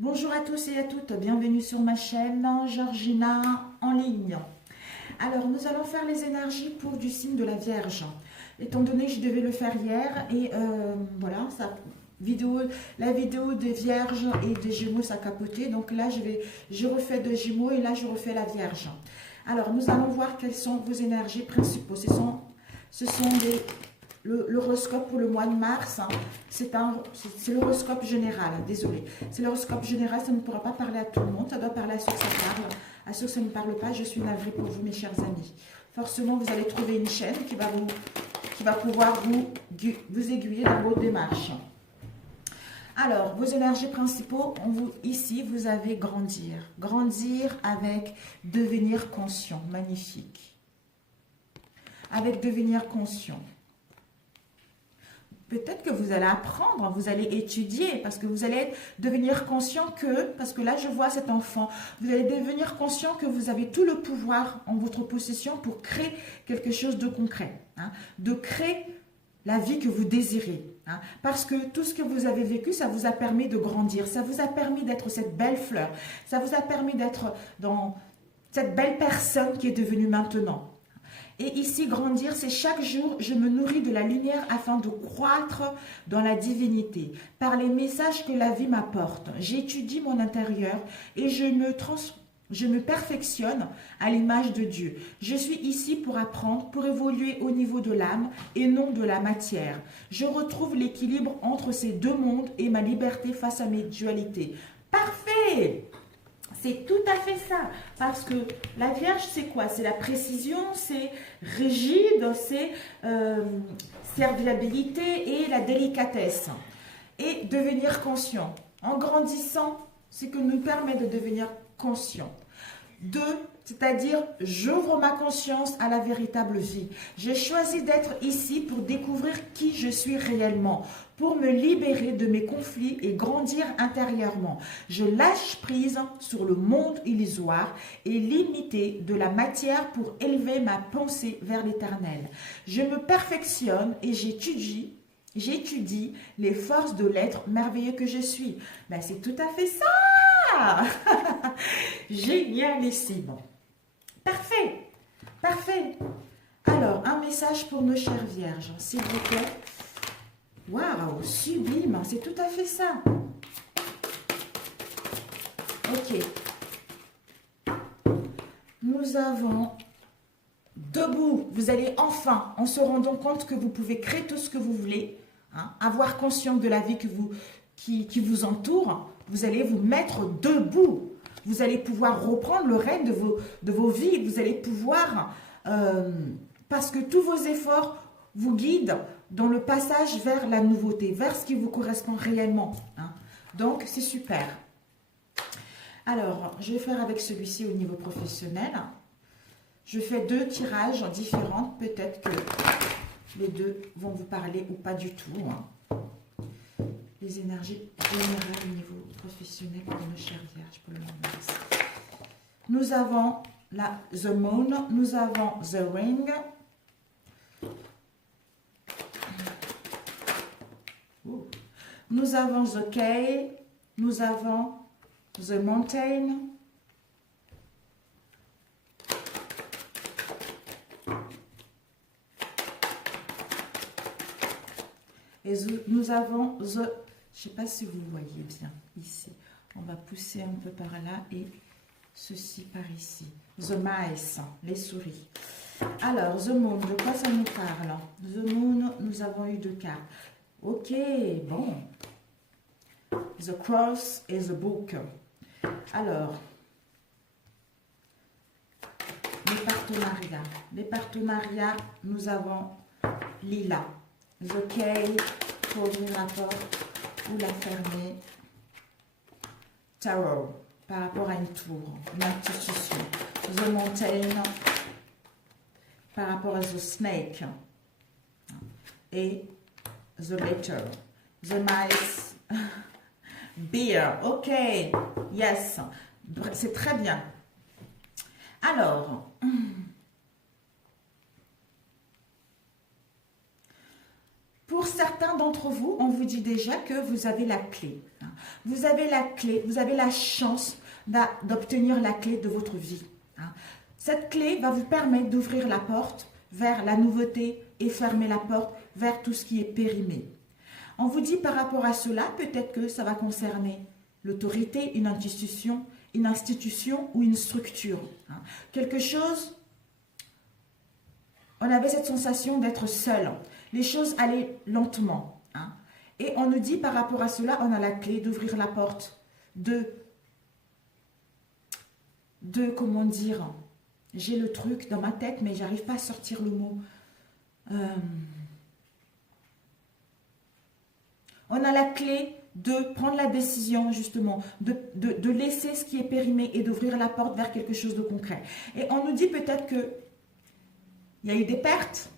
Bonjour à tous et à toutes, bienvenue sur ma chaîne Georgina en ligne. Alors nous allons faire les énergies pour du signe de la Vierge. Étant donné que je devais le faire hier et voilà, la vidéo des Vierges et des Gémeaux ça a capoté. Donc là je refais de Gémeaux et là je refais la Vierge. Alors nous allons voir quelles sont vos énergies principaux. Ce sont l'horoscope pour le mois de mars, hein. C'est l'horoscope général, désolé. C'est l'horoscope général, ça ne pourra pas parler à tout le monde, ça doit parler à ceux que ça parle. À ceux que ça ne parle pas, je suis navrée pour vous, mes chers amis. Forcément, vous allez trouver une chaîne qui va pouvoir vous aiguiller dans vos démarches. Alors, vos énergies principaux, ici, vous avez grandir. Grandir avec devenir conscient, magnifique. Avec devenir conscient. Peut-être que vous allez apprendre, vous allez étudier, parce que vous allez devenir conscient parce que là je vois cet enfant, vous allez devenir conscient que vous avez tout le pouvoir en votre possession pour créer quelque chose de concret, hein, de créer la vie que vous désirez. Hein, parce que tout ce que vous avez vécu, ça vous a permis de grandir, ça vous a permis d'être cette belle fleur, ça vous a permis d'être dans cette belle personne qui est devenue maintenant. Et ici, grandir, c'est chaque jour, je me nourris de la lumière afin de croître dans la divinité. Par les messages que la vie m'apporte, j'étudie mon intérieur et je me perfectionne à l'image de Dieu. Je suis ici pour apprendre, pour évoluer au niveau de l'âme et non de la matière. Je retrouve l'équilibre entre ces deux mondes et ma liberté face à mes dualités. Parfait! C'est tout à fait ça, parce que la Vierge, c'est quoi? C'est la précision, c'est rigide, c'est serviabilité et la délicatesse. Et devenir conscient. En grandissant, c'est que nous permet de devenir conscient. Deux, c'est-à-dire j'ouvre ma conscience à la véritable vie. J'ai choisi d'être ici pour découvrir qui je suis réellement, pour me libérer de mes conflits et grandir intérieurement. Je lâche prise sur le monde illusoire et limité de la matière pour élever ma pensée vers l'éternel. Je me perfectionne et j'étudie les forces de l'être merveilleux que je suis. Ben, c'est tout à fait ça. Génialissime. Parfait. Parfait. Alors, un message pour nos chères vierges, s'il vous plaît. Waouh, sublime. C'est tout à fait ça. Ok. Nous avons debout. Vous allez enfin, en se rendant compte que vous pouvez créer tout ce que vous voulez, hein, avoir conscience de la vie qui vous entoure, vous allez vous mettre debout. Vous allez pouvoir reprendre le règne de vos vies. Vous allez pouvoir, parce que tous vos efforts vous guident dans le passage vers la nouveauté, vers ce qui vous correspond réellement. Hein. Donc, c'est super. Alors, je vais faire avec celui-ci au niveau professionnel. Je fais deux tirages différents. Peut-être que les deux vont vous parler ou pas du tout. Hein. Les énergies générales au niveau professionnel pour nos chères vierges pour le mois de mars. Nous avons The Moon, nous avons The Ring. Nous avons The Key, nous avons The Mountain. Et nous avons The... Je ne sais pas si vous voyez bien ici. On va pousser un peu par là et ceci par ici. The Mice, les souris. Alors, The Moon, de quoi ça nous parle? The Moon, nous avons eu deux cartes. Ok, bon. The Cross et The Book. Alors, les partenariats. Les partenariats, nous avons Lila. The Key, pour ouvrir la porte ou la fermer. Tarot, par rapport à une tour, une institution. The Mountain, par rapport à The Snake. Et The Letter. The Mice. Beer, ok. Yes. C'est très bien. Alors... Pour certains d'entre vous, on vous dit déjà que vous avez la clé. Vous avez la clé, vous avez la chance d'obtenir la clé de votre vie. Cette clé va vous permettre d'ouvrir la porte vers la nouveauté et fermer la porte vers tout ce qui est périmé. On vous dit par rapport à cela, peut-être que ça va concerner l'autorité, une institution ou une structure. Quelque chose, on avait cette sensation d'être seul. Les choses allaient lentement. Et on nous dit par rapport à cela, on a la clé d'ouvrir la porte, de comment dire, j'ai le truc dans ma tête, mais j'arrive pas à sortir le mot. On a la clé de prendre la décision, justement, de laisser ce qui est périmé et d'ouvrir la porte vers quelque chose de concret. Et on nous dit peut-être que il y a eu des pertes,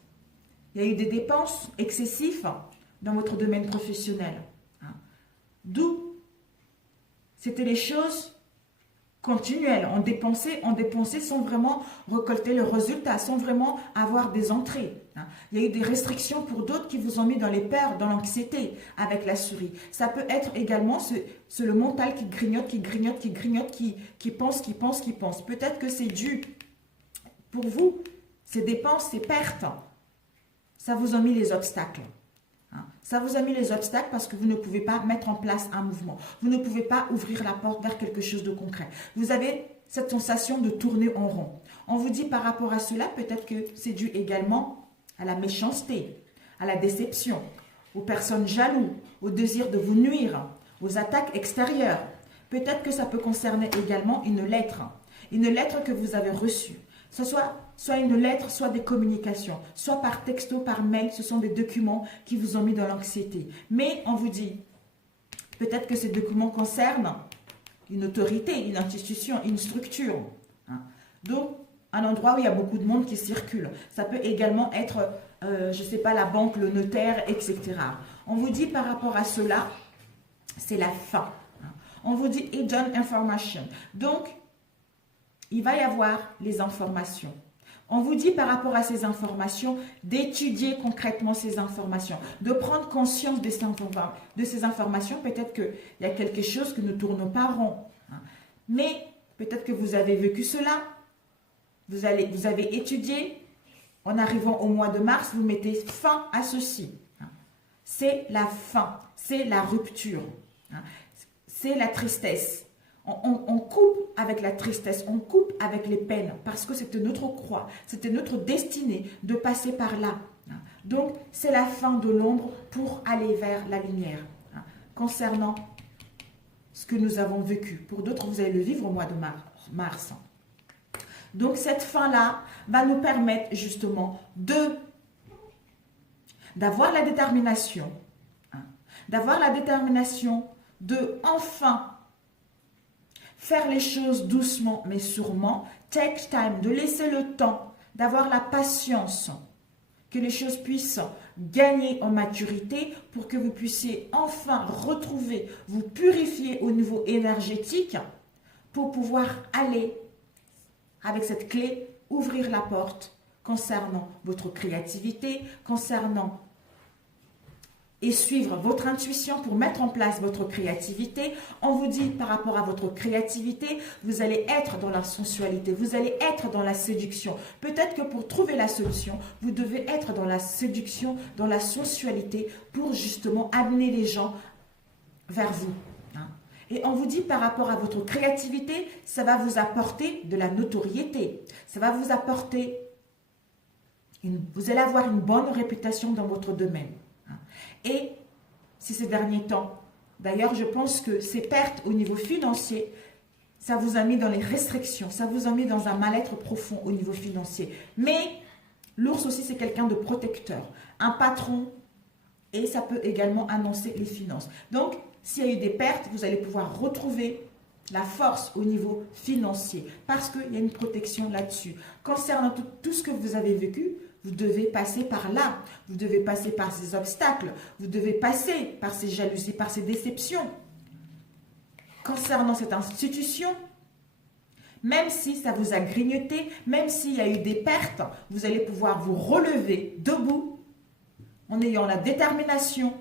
il y a eu des dépenses excessives dans votre domaine professionnel. D'où c'était les choses continuelles. On dépensait sans vraiment récolter le résultat, sans vraiment avoir des entrées. Il y a eu des restrictions pour d'autres qui vous ont mis dans les peurs, dans l'anxiété avec la souris. Ça peut être également c'est le mental qui grignote, qui pense. Peut-être que c'est dû pour vous, ces dépenses, ces pertes. Ça vous a mis les obstacles. Ça vous a mis les obstacles parce que vous ne pouvez pas mettre en place un mouvement. Vous ne pouvez pas ouvrir la porte vers quelque chose de concret. Vous avez cette sensation de tourner en rond. On vous dit par rapport à cela, peut-être que c'est dû également à la méchanceté, à la déception, aux personnes jalouses, au désir de vous nuire, aux attaques extérieures. Peut-être que ça peut concerner également une lettre que vous avez reçue. Ce soit une lettre, soit des communications, soit par texto, par mail, ce sont des documents qui vous ont mis dans l'anxiété. Mais on vous dit, peut-être que ces documents concernent une autorité, une institution, une structure. Donc, un endroit où il y a beaucoup de monde qui circule. Ça peut également être, je ne sais pas, la banque, le notaire, etc. On vous dit par rapport à cela, c'est la fin. On vous dit hidden information. Donc, il va y avoir les informations. On vous dit par rapport à ces informations, d'étudier concrètement ces informations, de prendre conscience de ces informations. Peut-être qu'il y a quelque chose que nous ne tournons pas rond. Mais peut-être que vous avez vécu cela. Vous avez étudié. En arrivant au mois de mars, vous mettez fin à ceci. C'est la fin, c'est la rupture, c'est la tristesse. On coupe avec la tristesse, on coupe avec les peines parce que c'était notre croix, c'était notre destinée de passer par là. Donc, c'est la fin de l'ombre pour aller vers la lumière. Concernant ce que nous avons vécu. Pour d'autres, vous allez le vivre au mois de mars. Donc, cette fin-là va nous permettre justement d'avoir la détermination, de enfin faire les choses doucement mais sûrement, take time, de laisser le temps, d'avoir la patience, que les choses puissent gagner en maturité pour que vous puissiez enfin retrouver, vous purifier au niveau énergétique pour pouvoir aller avec cette clé, ouvrir la porte concernant votre créativité, concernant et suivre votre intuition pour mettre en place votre créativité. On vous dit par rapport à votre créativité, vous allez être dans la sensualité, vous allez être dans la séduction. Peut-être que pour trouver la solution, vous devez être dans la séduction, dans la sensualité pour justement amener les gens vers vous. Et on vous dit par rapport à votre créativité, ça va vous apporter de la notoriété. Ça va vous apporter, vous allez avoir une bonne réputation dans votre domaine. Et ces derniers temps, d'ailleurs, je pense que ces pertes au niveau financier, ça vous a mis dans les restrictions, ça vous a mis dans un mal-être profond au niveau financier. Mais l'ours aussi, c'est quelqu'un de protecteur, un patron, et ça peut également annoncer les finances. Donc, s'il y a eu des pertes, vous allez pouvoir retrouver la force au niveau financier parce qu'il y a une protection là-dessus. Concernant tout ce que vous avez vécu, vous devez passer par là. Vous devez passer par ces obstacles. Vous devez passer par ces jalousies, par ces déceptions. Concernant cette institution, même si ça vous a grignoté, même s'il y a eu des pertes, vous allez pouvoir vous relever debout en ayant la détermination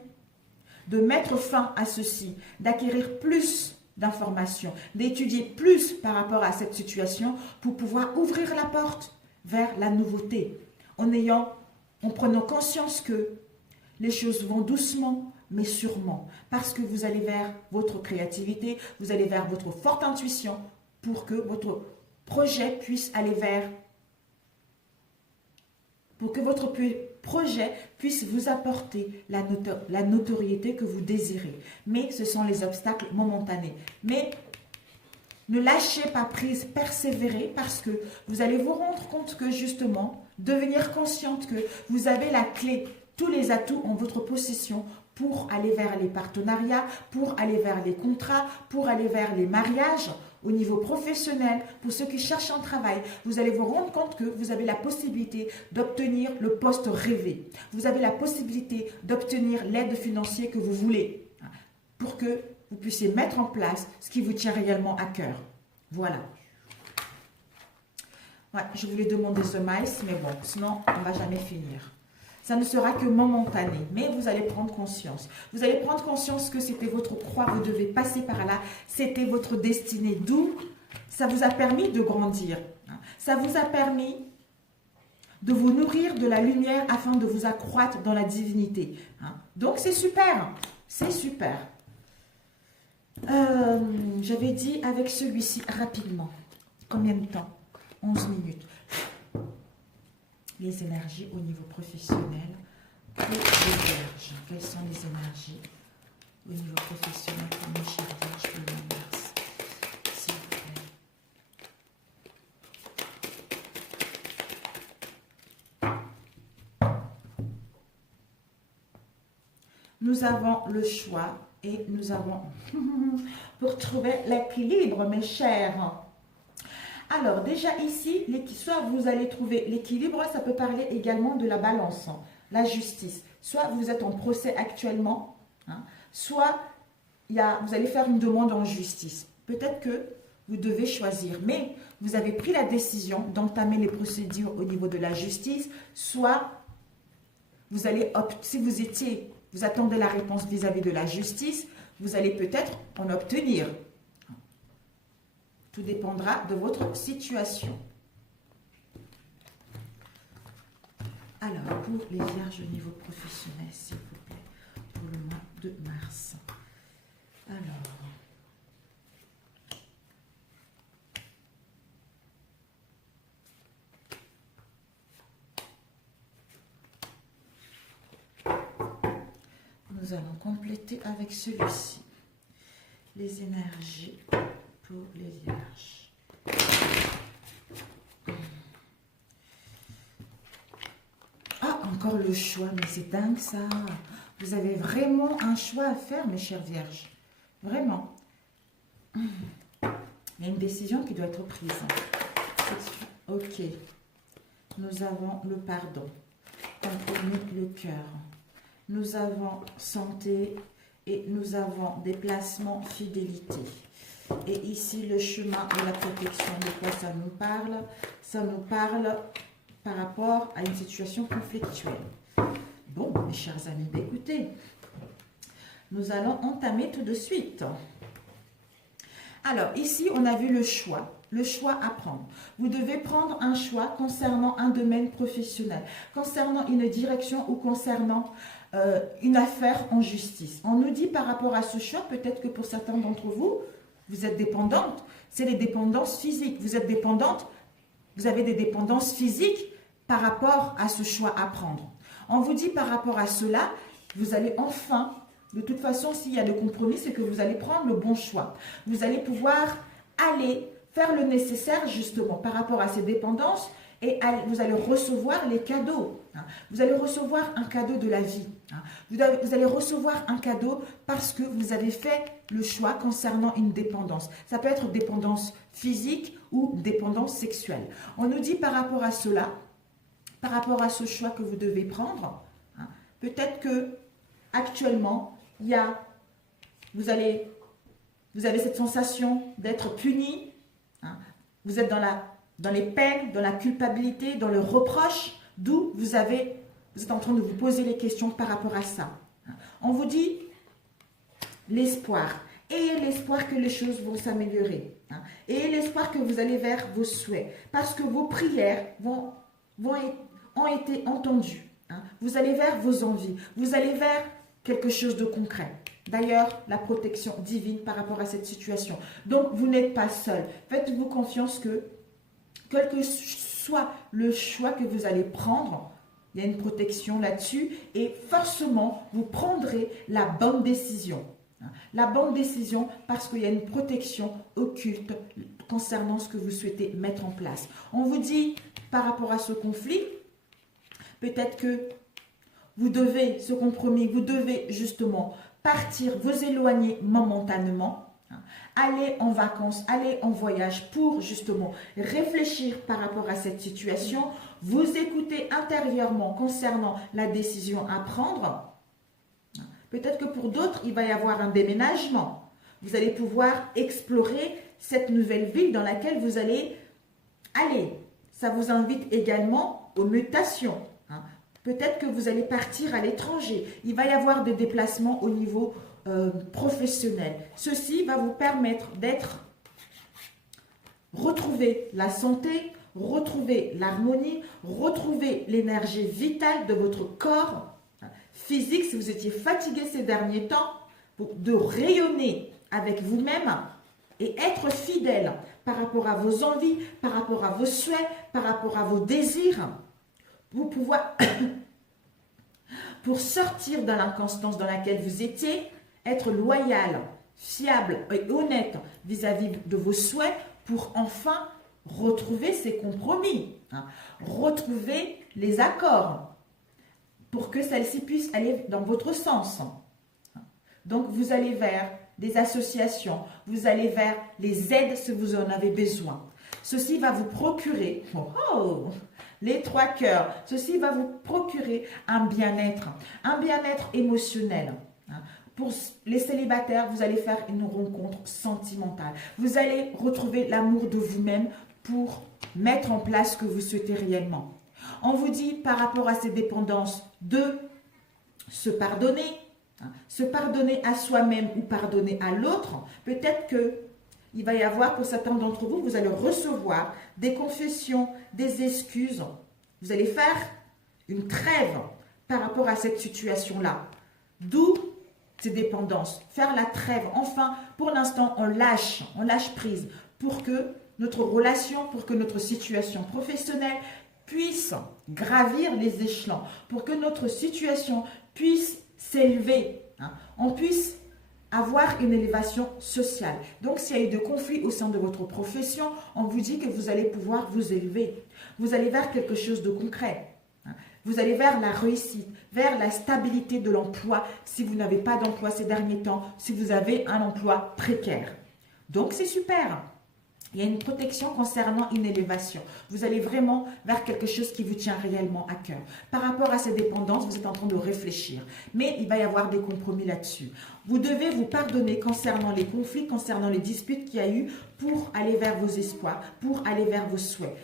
de mettre fin à ceci, d'acquérir plus d'informations, d'étudier plus par rapport à cette situation pour pouvoir ouvrir la porte vers la nouveauté, en prenant conscience que les choses vont doucement mais sûrement, parce que vous allez vers votre créativité, vous allez vers votre forte intuition pour que votre projet puisse aller vers, pour que votre projet puisse vous apporter la notoriété que vous désirez. Mais ce sont les obstacles momentanés. Mais ne lâchez pas prise, persévérez, parce que vous allez vous rendre compte que justement, devenir consciente que vous avez la clé, tous les atouts en votre possession pour aller vers les partenariats, pour aller vers les contrats, pour aller vers les mariages au niveau professionnel, pour ceux qui cherchent un travail. Vous allez vous rendre compte que vous avez la possibilité d'obtenir le poste rêvé. Vous avez la possibilité d'obtenir l'aide financière que vous voulez pour que vous puissiez mettre en place ce qui vous tient réellement à cœur. Voilà. Ouais, je voulais demander The Mice, mais bon, sinon on ne va jamais finir. Ça ne sera que momentané, mais vous allez prendre conscience. Vous allez prendre conscience que c'était votre croix, vous devez passer par là, c'était votre destinée. D'où ça vous a permis de grandir. Ça vous a permis de vous nourrir de la lumière afin de vous accroître dans la divinité. Donc c'est super, c'est super. J'avais dit avec celui-ci rapidement. Combien de temps? 11 minutes. Les énergies au niveau professionnel pour les vierges. Quelles sont les énergies au niveau professionnel pour nos chers vierges pour le mois de mars, s'il vous plaît? Nous avons le choix et nous avons pour trouver l'équilibre, mes chers. Alors, déjà ici, soit vous allez trouver l'équilibre, ça peut parler également de la balance, la justice. Soit vous êtes en procès actuellement, soit vous allez faire une demande en justice. Peut-être que vous devez choisir, mais vous avez pris la décision d'entamer les procédures au niveau de la justice, soit vous allez, si vous attendez la réponse vis-à-vis de la justice, vous allez peut-être en obtenir. Tout dépendra de votre situation. Alors, pour les vierges au niveau professionnel, s'il vous plaît, pour le mois de mars. Alors, nous allons compléter avec celui-ci. Les énergies pour les vierges. Ah, encore le choix, mais c'est dingue ça. Vous avez vraiment un choix à faire, mes chères vierges. Vraiment. Il y a une décision qui doit être prise. Ok. Nous avons le pardon. Compromis le cœur. Nous avons santé et nous avons déplacement, fidélité. Et ici, le chemin de la protection, de quoi ça nous parle? Ça nous parle par rapport à une situation conflictuelle. Bon, mes chers amis, écoutez, nous allons entamer tout de suite. Alors, ici, on a vu le choix à prendre. Vous devez prendre un choix concernant un domaine professionnel, concernant une direction ou concernant une affaire en justice. On nous dit par rapport à ce choix, peut-être que pour certains d'entre vous, vous êtes dépendante, c'est les dépendances physiques. Vous êtes dépendante, vous avez des dépendances physiques par rapport à ce choix à prendre. On vous dit par rapport à cela, vous allez enfin, de toute façon, s'il y a de compromis, c'est que vous allez prendre le bon choix. Vous allez pouvoir aller faire le nécessaire justement par rapport à ces dépendances et vous allez recevoir les cadeaux. Vous allez recevoir un cadeau de la vie. Vous allez recevoir un cadeau parce que vous avez fait le choix concernant une dépendance. Ça peut être dépendance physique ou dépendance sexuelle. On nous dit par rapport à cela, par rapport à ce choix que vous devez prendre, peut-être que actuellement, vous avez cette sensation d'être puni. Vous êtes dans les peines, dans la culpabilité, dans le reproche, d'où vous êtes en train de vous poser les questions par rapport à ça. On vous dit l'espoir. Ayez l'espoir que les choses vont s'améliorer. Hein. Ayez l'espoir que vous allez vers vos souhaits. Parce que vos prières ont été entendues. Hein. Vous allez vers vos envies. Vous allez vers quelque chose de concret. D'ailleurs, la protection divine par rapport à cette situation. Donc, vous n'êtes pas seul. Faites-vous confiance que, quel que soit le choix que vous allez prendre, il y a une protection là-dessus et forcément, vous prendrez la bonne décision. La bonne décision parce qu'il y a une protection occulte concernant ce que vous souhaitez mettre en place. On vous dit, par rapport à ce conflit, peut-être que vous devez, ce compromis, vous devez justement partir, vous éloigner momentanément, aller en vacances, aller en voyage pour justement réfléchir par rapport à cette situation, vous écouter intérieurement concernant la décision à prendre. Peut-être que pour d'autres, il va y avoir un déménagement. Vous allez pouvoir explorer cette nouvelle ville dans laquelle vous allez aller. Ça vous invite également aux mutations. Peut-être que vous allez partir à l'étranger. Il va y avoir des déplacements au niveau professionnel. Ceci va vous permettre retrouver la santé, retrouver l'harmonie, retrouver l'énergie vitale de votre corps physique, si vous étiez fatigué ces derniers temps, de rayonner avec vous-même et être fidèle par rapport à vos envies, par rapport à vos souhaits, par rapport à vos désirs, pour sortir de l'inconstance dans laquelle vous étiez, être loyal, fiable et honnête vis-à-vis de vos souhaits pour enfin retrouver ces compromis, retrouver les accords, pour que celle-ci puisse aller dans votre sens. Donc, vous allez vers des associations, vous allez vers les aides si vous en avez besoin. Ceci va vous procurer, les 3 cœurs, ceci va vous procurer un bien-être émotionnel. Pour les célibataires, vous allez faire une rencontre sentimentale. Vous allez retrouver l'amour de vous-même pour mettre en place ce que vous souhaitez réellement. On vous dit par rapport à ces dépendances de se pardonner à soi-même ou pardonner à l'autre. Peut-être qu'il va y avoir pour certains d'entre vous, vous allez recevoir des confessions, des excuses. Vous allez faire une trêve par rapport à cette situation-là. D'où ces dépendances. Faire la trêve. Enfin, pour l'instant, on lâche prise pour que notre relation, pour que notre situation professionnelle puisse gravir les échelons, pour que notre situation puisse s'élever, on puisse avoir une élévation sociale. Donc, s'il y a eu de conflits au sein de votre profession, on vous dit que vous allez pouvoir vous élever. Vous allez vers quelque chose de concret. Vous allez vers la réussite, vers la stabilité de l'emploi si vous n'avez pas d'emploi ces derniers temps, si vous avez un emploi précaire. Donc, c'est super. Il y a une protection concernant une élévation. Vous allez vraiment vers quelque chose qui vous tient réellement à cœur. Par rapport à ces dépendances, vous êtes en train de réfléchir. Mais il va y avoir des compromis là-dessus. Vous devez vous pardonner concernant les conflits, concernant les disputes qu'il y a eu pour aller vers vos espoirs, pour aller vers vos souhaits.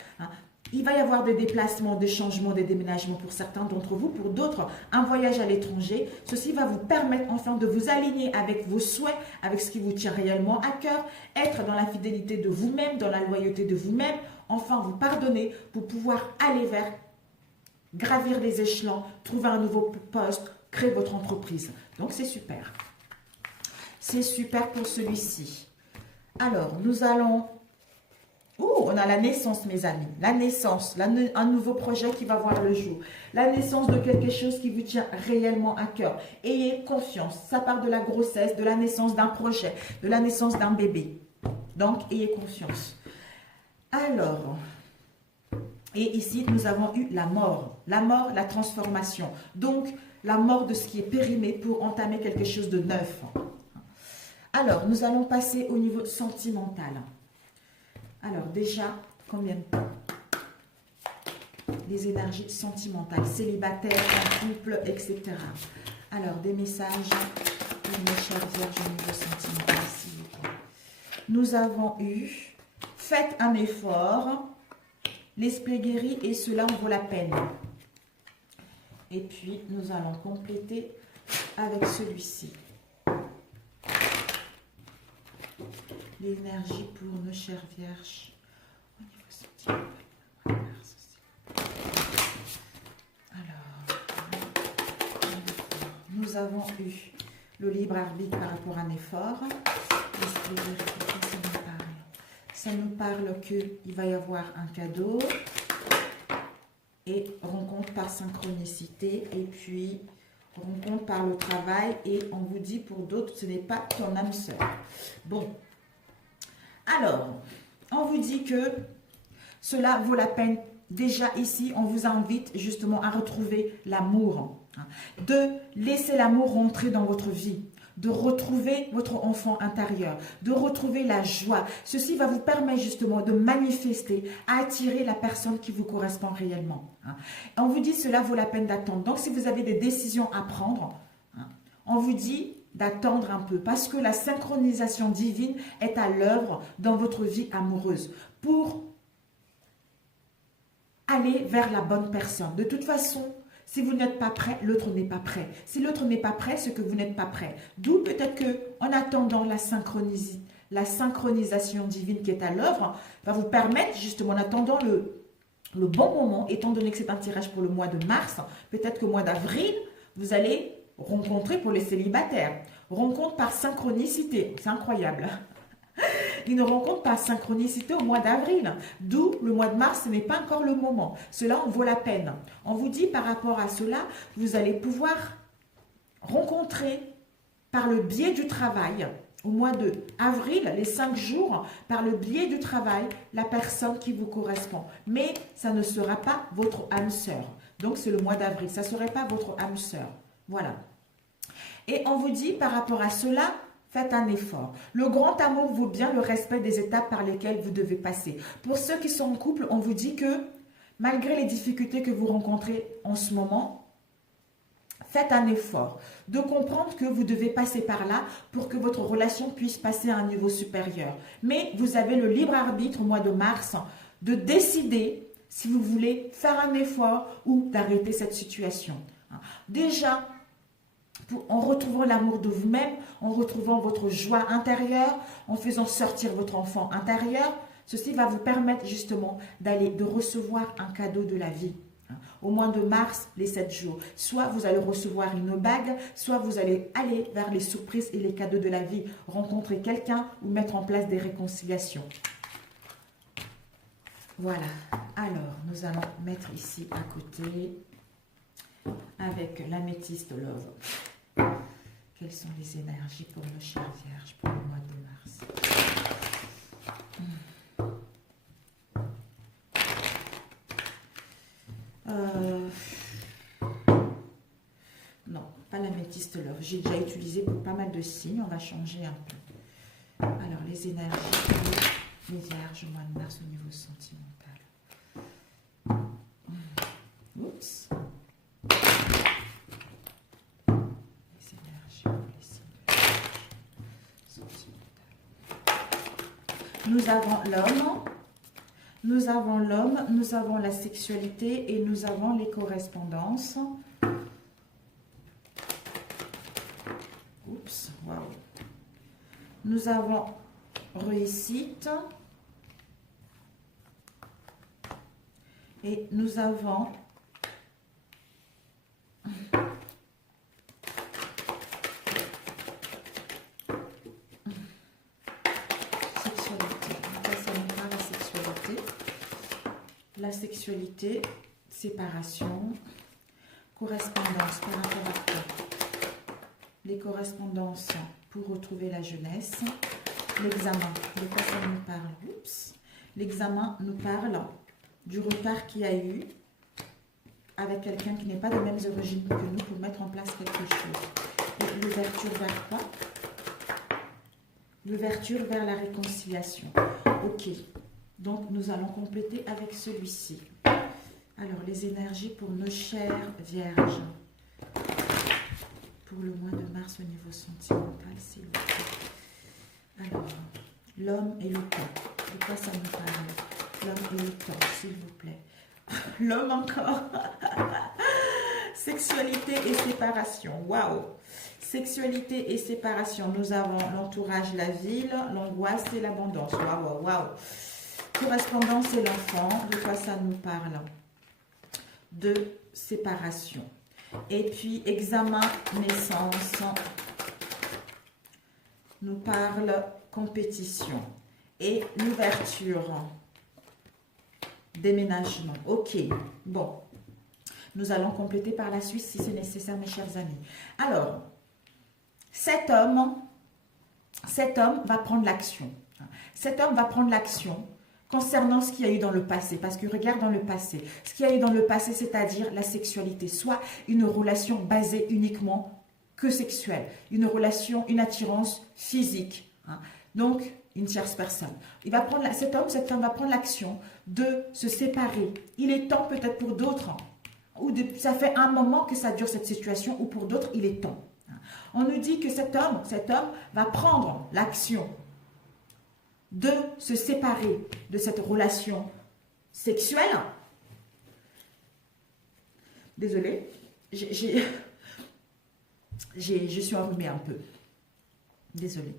Il va y avoir des déplacements, des changements, des déménagements pour certains d'entre vous, pour d'autres, un voyage à l'étranger. Ceci va vous permettre enfin de vous aligner avec vos souhaits, avec ce qui vous tient réellement à cœur, être dans la fidélité de vous-même, dans la loyauté de vous-même, enfin vous pardonner pour pouvoir aller vers, gravir les échelons, trouver un nouveau poste, créer votre entreprise. Donc c'est super. C'est super pour celui-ci. Alors, nous allons... Oh, on a la naissance, mes amis. La naissance, un nouveau projet qui va voir le jour. La naissance de quelque chose qui vous tient réellement à cœur. Ayez confiance. Ça part de la grossesse, de la naissance d'un projet, de la naissance d'un bébé. Donc, ayez confiance. Alors, et ici, nous avons eu la mort. La mort, la transformation. Donc, la mort de ce qui est périmé pour entamer quelque chose de neuf. Alors, nous allons passer au niveau sentimental. Alors déjà, combien de temps? Les énergies sentimentales, célibataires, en couple, etc. Alors, des messages pour mes chères vierges au niveau sentimental, s'il vous plaît. Nous avons eu, faites un effort, l'esprit guéri et cela en vaut la peine. Et puis, nous allons compléter avec celui-ci. l'énergie pour nos chères vierges. Au niveau sentimental, pour le mois de mars aussi. Alors, nous avons eu le libre arbitre par rapport à un effort. Ça nous parle qu'il va y avoir un cadeau et rencontre par synchronicité et puis rencontre par le travail et on vous dit pour d'autres ce n'est pas ton âme sœur. Bon, alors on vous dit que cela vaut la peine. Déjà ici on vous invite justement à retrouver l'amour, de laisser l'amour rentrer dans votre vie, de retrouver votre enfant intérieur, de retrouver la joie. Ceci va vous permettre justement de manifester, à attirer la personne qui vous correspond réellement. On vous dit cela vaut la peine d'attendre. Donc si vous avez des décisions à prendre, on vous dit d'attendre un peu parce que la synchronisation divine est à l'œuvre dans votre vie amoureuse pour aller vers la bonne personne. De toute façon, si vous n'êtes pas prêt, l'autre n'est pas prêt. Si l'autre n'est pas prêt, c'est que vous n'êtes pas prêt. D'où peut-être que, en attendant la synchronisation divine qui est à l'œuvre, va vous permettre justement, en attendant le bon moment, étant donné que c'est un tirage pour le mois de mars, peut-être qu'au mois d'avril, vous allez rencontrer pour les célibataires. Rencontre par synchronicité, c'est incroyable. Une rencontre par synchronicité au mois d'avril, d'où le mois de mars, ce n'est pas encore le moment. Cela en vaut la peine. On vous dit par rapport à cela, vous allez pouvoir rencontrer par le biais du travail, au mois d'avril, les 5 jours, par le biais du travail, la personne qui vous correspond. Mais ça ne sera pas votre âme sœur. Donc c'est le mois d'avril, ça ne serait pas votre âme sœur. Voilà. Et on vous dit par rapport à cela, faites un effort. Le grand amour vaut bien le respect des étapes par lesquelles vous devez passer. Pour ceux qui sont en couple, on vous dit que malgré les difficultés que vous rencontrez en ce moment, faites un effort de comprendre que vous devez passer par là pour que votre relation puisse passer à un niveau supérieur. Mais vous avez le libre arbitre au mois de mars de décider si vous voulez faire un effort ou d'arrêter cette situation. Déjà, en retrouvant l'amour de vous-même, en retrouvant votre joie intérieure, en faisant sortir votre enfant intérieur, ceci va vous permettre justement de recevoir un cadeau de la vie. Au mois de mars, les 7 jours. Soit vous allez recevoir une bague, soit vous allez aller vers les surprises et les cadeaux de la vie, rencontrer quelqu'un ou mettre en place des réconciliations. Voilà. Alors, nous allons mettre ici à côté avec l'améthyste love. Quelles sont les énergies pour nos chères vierges pour le mois de mars? Non, pas l'améthyste love. J'ai déjà utilisé pour pas mal de signes. On va changer un peu. Alors, les énergies pour les vierges au mois de mars au niveau sentimental. Oups. Nous avons l'homme, nous avons la sexualité et nous avons les correspondances. Oups, waouh. Nous avons réussite et nous avons la sexualité, séparation, correspondance par rapport à quoi? Les correspondances pour retrouver la jeunesse, l'examen, de quoi ça nous parle? Oups. L'examen nous parle du retard qu'il y a eu avec quelqu'un qui n'est pas de mêmes origines que nous pour mettre en place quelque chose. Et l'ouverture vers quoi? L'ouverture vers la réconciliation. Ok. Donc, nous allons compléter avec celui-ci. Alors, les énergies pour nos chères vierges. Pour le mois de mars au niveau sentimental, s'il vous plaît. Alors, l'homme et le temps. De quoi ça nous parle? L'homme et le temps, s'il vous plaît. L'homme encore. Sexualité et séparation. Waouh! Sexualité et séparation. Nous avons l'entourage, la ville, l'angoisse et l'abondance. Waouh, waouh. Correspondance et l'enfant. De quoi ça nous parle? De séparation. Et puis, examen, naissance. Nous parle compétition. Et l'ouverture. Déménagement. Ok. Bon. Nous allons compléter par la suite si c'est nécessaire, mes chers amis. Alors, cet homme va prendre l'action. Cet homme va prendre l'action concernant ce qu'il y a eu dans le passé. Parce que regarde dans le passé. Ce qu'il y a eu dans le passé, c'est-à-dire la sexualité. Soit une relation basée uniquement que sexuelle. Une relation, une attirance physique. Donc, une tierce personne. Cet homme va prendre l'action de se séparer. Il est temps peut-être pour d'autres, ça fait un moment que ça dure cette situation, ou pour d'autres, il est temps. On nous dit que cet homme va prendre l'action de se séparer de cette relation sexuelle. Désolée, je suis enrhumée un peu. Désolée.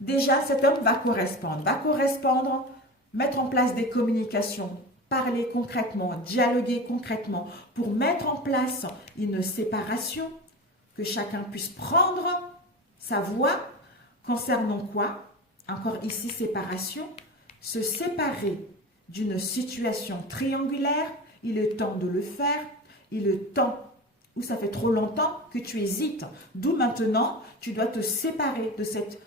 Déjà, cet homme va correspondre, mettre en place des communications, parler concrètement, dialoguer concrètement pour mettre en place une séparation, que chacun puisse prendre sa voix concernant quoi? Encore ici, séparation, se séparer d'une situation triangulaire, il est temps de le faire, il est temps où ça fait trop longtemps que tu hésites. D'où maintenant, tu dois te séparer de cette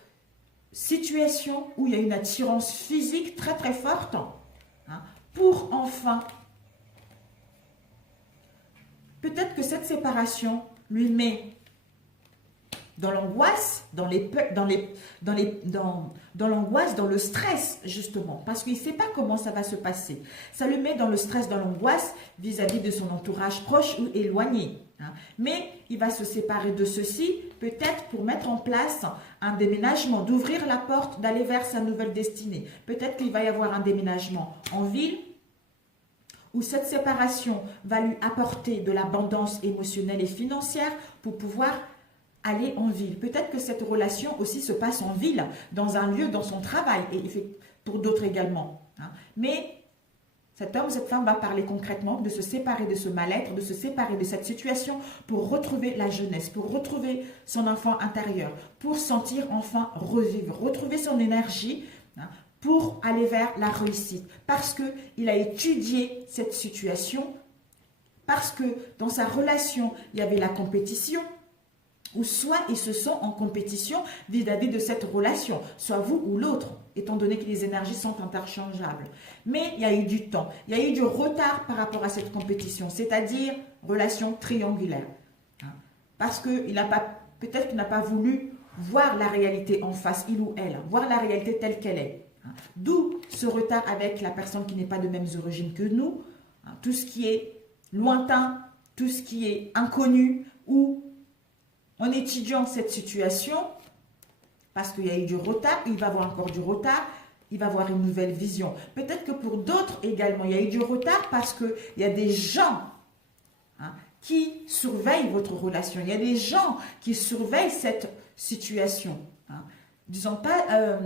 situation où il y a une attirance physique très très forte, pour enfin, peut-être que cette séparation lui met dans l'angoisse, dans l'angoisse, dans le stress, justement, parce qu'il ne sait pas comment ça va se passer. Ça le met dans le stress, dans l'angoisse, vis-à-vis de son entourage proche ou éloigné. Mais il va se séparer de ceci, peut-être pour mettre en place un déménagement, d'ouvrir la porte, d'aller vers sa nouvelle destinée. Peut-être qu'il va y avoir un déménagement en ville, où cette séparation va lui apporter de l'abondance émotionnelle et financière pour pouvoir aller en ville. Peut-être que cette relation aussi se passe en ville, dans un lieu, dans son travail, et pour d'autres également. Mais cet homme, cette femme va parler concrètement de se séparer de ce mal-être, de se séparer de cette situation pour retrouver la jeunesse, pour retrouver son enfant intérieur, pour sentir enfin revivre, retrouver son énergie, pour aller vers la réussite. Parce qu'il a étudié cette situation, parce que dans sa relation, il y avait la compétition, ou soit ils se sont en compétition vis-à-vis de cette relation, soit vous ou l'autre, étant donné que les énergies sont interchangeables. Mais il y a eu du temps, il y a eu du retard par rapport à cette compétition, c'est-à-dire relation triangulaire. Parce que peut-être qu'il n'a pas voulu voir la réalité en face, il ou elle, voir la réalité telle qu'elle est. D'où ce retard avec la personne qui n'est pas de mêmes origines que nous, tout ce qui est lointain, tout ce qui est inconnu, ou en étudiant cette situation, parce qu'il y a eu du retard, il va y avoir encore du retard, il va avoir une nouvelle vision. Peut-être que pour d'autres également, il y a eu du retard parce qu'il y a des gens qui surveillent votre relation. Il y a des gens qui surveillent cette situation. Disons pas,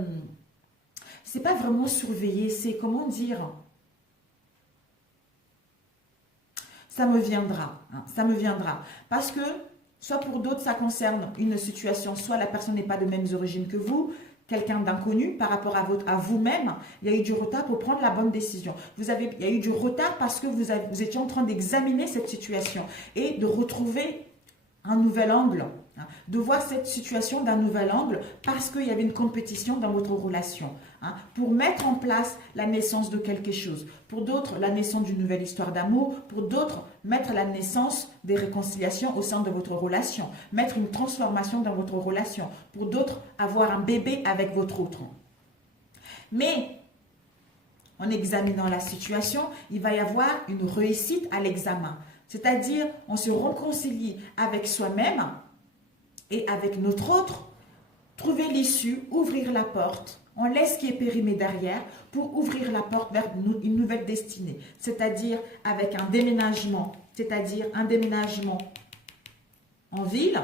c'est pas vraiment surveiller, c'est comment dire, ça me viendra, ça me viendra. Parce que soit pour d'autres, ça concerne une situation, soit la personne n'est pas de mêmes origines que vous, quelqu'un d'inconnu par rapport à vous-même, il y a eu du retard pour prendre la bonne décision. Il y a eu du retard parce que vous étiez en train d'examiner cette situation et de retrouver un nouvel angle, de voir cette situation d'un nouvel angle parce qu'il y avait une compétition dans votre relation, pour mettre en place la naissance de quelque chose. Pour d'autres, la naissance d'une nouvelle histoire d'amour. Pour d'autres, mettre la naissance des réconciliations au sein de votre relation. Mettre une transformation dans votre relation. Pour d'autres, avoir un bébé avec votre autre. Mais en examinant la situation, il va y avoir une réussite à l'examen. C'est-à-dire, on se réconcilie avec soi-même et avec notre autre, trouver l'issue, ouvrir la porte. On laisse ce qui est périmé derrière pour ouvrir la porte vers une nouvelle destinée. C'est-à-dire avec un déménagement, en ville,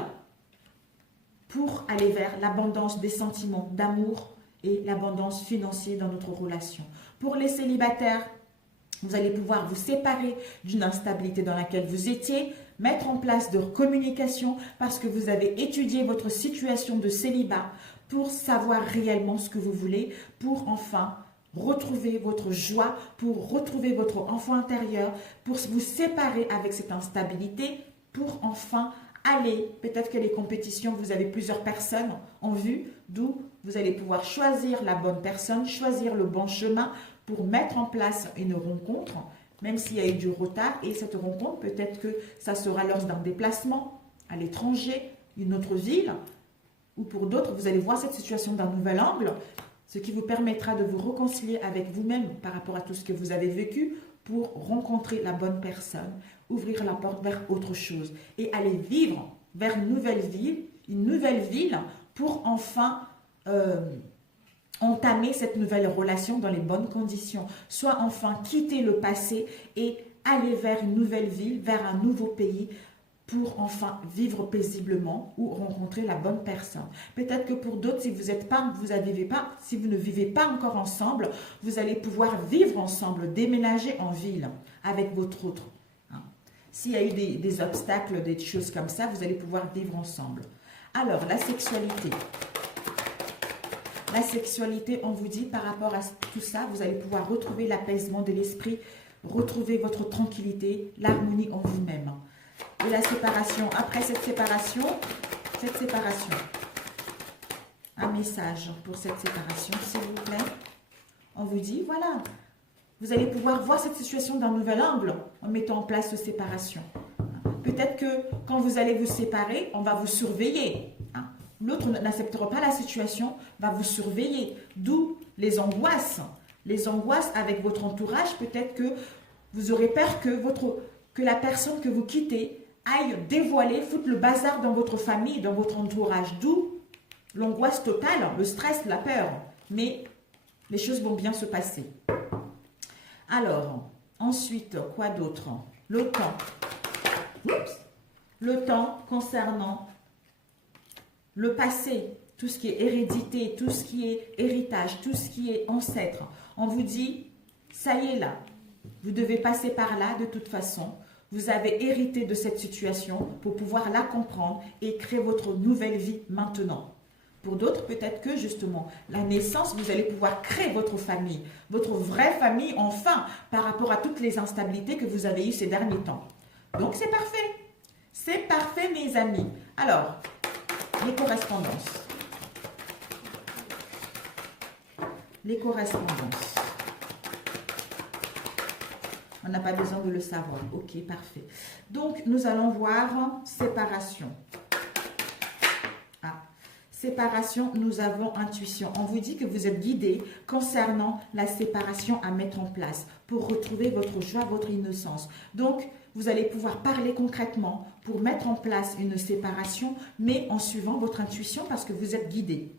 pour aller vers l'abondance des sentiments d'amour et l'abondance financière dans notre relation. Pour les célibataires, vous allez pouvoir vous séparer d'une instabilité dans laquelle vous étiez, mettre en place de communication parce que vous avez étudié votre situation de célibat pour savoir réellement ce que vous voulez, pour enfin retrouver votre joie, pour retrouver votre enfant intérieur, pour vous séparer avec cette instabilité, pour enfin aller, peut-être que les compétitions, vous avez plusieurs personnes en vue, d'où vous allez pouvoir choisir la bonne personne, choisir le bon chemin pour mettre en place une rencontre, même s'il y a eu du retard. Et cette rencontre, peut-être que ça sera lors d'un déplacement à l'étranger, une autre ville, ou pour d'autres, vous allez voir cette situation d'un nouvel angle, ce qui vous permettra de vous réconcilier avec vous-même par rapport à tout ce que vous avez vécu pour rencontrer la bonne personne, ouvrir la porte vers autre chose et aller vivre vers une nouvelle ville pour enfin entamer cette nouvelle relation dans les bonnes conditions, soit enfin quitter le passé et aller vers une nouvelle ville, vers un nouveau pays pour enfin vivre paisiblement ou rencontrer la bonne personne. Peut-être que pour d'autres, si vous ne vivez pas encore ensemble, vous allez pouvoir vivre ensemble, déménager en ville avec votre autre. S'il y a eu des obstacles, des choses comme ça, vous allez pouvoir vivre ensemble. Alors, la sexualité. La sexualité, on vous dit, par rapport à tout ça, vous allez pouvoir retrouver l'apaisement de l'esprit, retrouver votre tranquillité, l'harmonie en vous-même. Et la séparation, après cette séparation, un message pour cette séparation, s'il vous plaît. On vous dit, voilà, vous allez pouvoir voir cette situation d'un nouvel angle en mettant en place cette séparation. Peut-être que quand vous allez vous séparer, on va vous surveiller. L'autre n'acceptera pas la situation, va vous surveiller. D'où les angoisses. Les angoisses avec votre entourage, peut-être que vous aurez peur que la personne que vous quittez aille dévoiler, foutre le bazar dans votre famille, dans votre entourage. D'où l'angoisse totale, le stress, la peur. Mais les choses vont bien se passer. Alors, ensuite, quoi d'autre? Le temps. Oups. Le temps concernant le passé, tout ce qui est hérédité, tout ce qui est héritage, tout ce qui est ancêtre. On vous dit, ça y est là, vous devez passer par là de toute façon. Vous avez hérité de cette situation pour pouvoir la comprendre et créer votre nouvelle vie maintenant. Pour d'autres, peut-être que justement, la naissance, vous allez pouvoir créer votre famille, votre vraie famille enfin, par rapport à toutes les instabilités que vous avez eues ces derniers temps. Donc, c'est parfait. C'est parfait, mes amis. Alors, les correspondances. Les correspondances. On n'a pas besoin de le savoir. Ok, parfait. Donc, nous allons voir séparation. Séparation, nous avons intuition. On vous dit que vous êtes guidé concernant la séparation à mettre en place pour retrouver votre joie, votre innocence. Donc, vous allez pouvoir parler concrètement pour mettre en place une séparation, mais en suivant votre intuition parce que vous êtes guidé.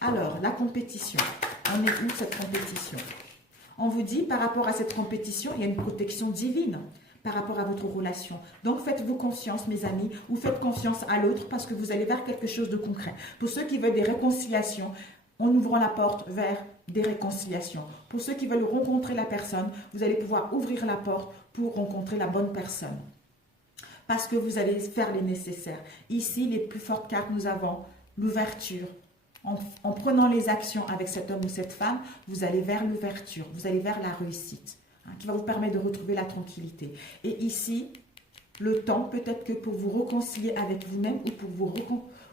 Alors, la compétition. On est où cette compétition? On vous dit, par rapport à cette compétition, il y a une protection divine par rapport à votre relation. Donc, faites-vous confiance, mes amis, ou faites confiance à l'autre parce que vous allez vers quelque chose de concret. Pour ceux qui veulent des réconciliations, en ouvrant la porte vers des réconciliations. Pour ceux qui veulent rencontrer la personne, vous allez pouvoir ouvrir la porte pour rencontrer la bonne personne. Parce que vous allez faire les nécessaires. Ici, les plus fortes cartes, nous avons l'ouverture. En prenant les actions avec cet homme ou cette femme, vous allez vers l'ouverture, vous allez vers la réussite, qui va vous permettre de retrouver la tranquillité. Et ici, le temps, peut-être que pour vous réconcilier avec vous-même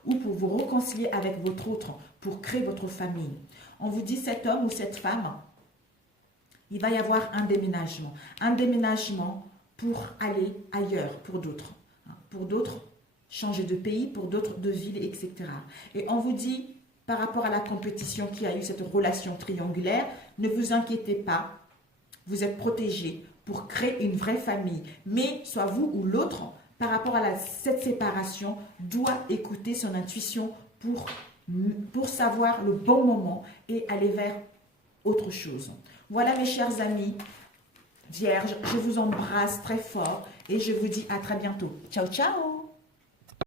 ou pour vous réconcilier avec votre autre, pour créer votre famille. On vous dit cet homme ou cette femme, il va y avoir un déménagement. Un déménagement pour aller ailleurs pour d'autres. Pour d'autres, changer de pays, pour d'autres de ville, etc. Et on vous dit, par rapport à la compétition qui a eu cette relation triangulaire, ne vous inquiétez pas, vous êtes protégés pour créer une vraie famille. Mais soit vous ou l'autre, par rapport à cette séparation, doit écouter son intuition pour savoir le bon moment et aller vers autre chose. Voilà mes chers amis, Vierge, je vous embrasse très fort et je vous dis à très bientôt. Ciao, ciao!